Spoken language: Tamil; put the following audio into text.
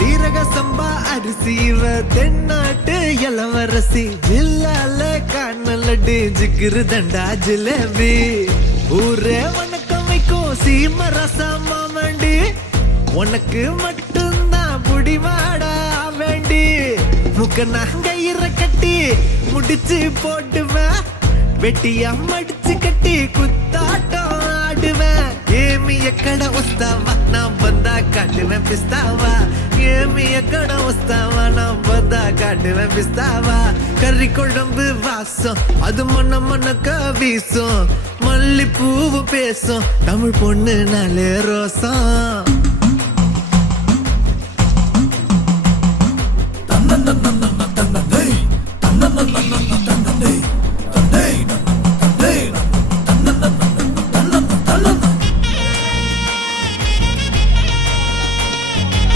சீரக சம்பா அரிசி தென்னாட்டு இளவரசி ஜில்லால காணலடி ஜிகிரு தண்டா ஜிலேபி ஊரே வணக்கம் வைக்கும் சீம ரசமா வேண்டி உனக்கு மட்டும்தான் புடிவாடா வேண்டி முக்க நகையிற கட்டி முடிச்சு போட்டுவேன் வெட்டியா மடிச்சு கட்டி குத்தாட்டம் ஆடுவேன் ఏమి ఎక్కడ వస్తావా నా బందా కాటువేం పిస్తావా ఏమి ఎక్కడ వస్తావా నా బందా కాటువేం పిస్తావா கறி குழம்பு வாசம் அது மனக்க வீசும் மல்லிப்பூவு பேசும் தமிழ் பொண்ணு நாளே ரோசம்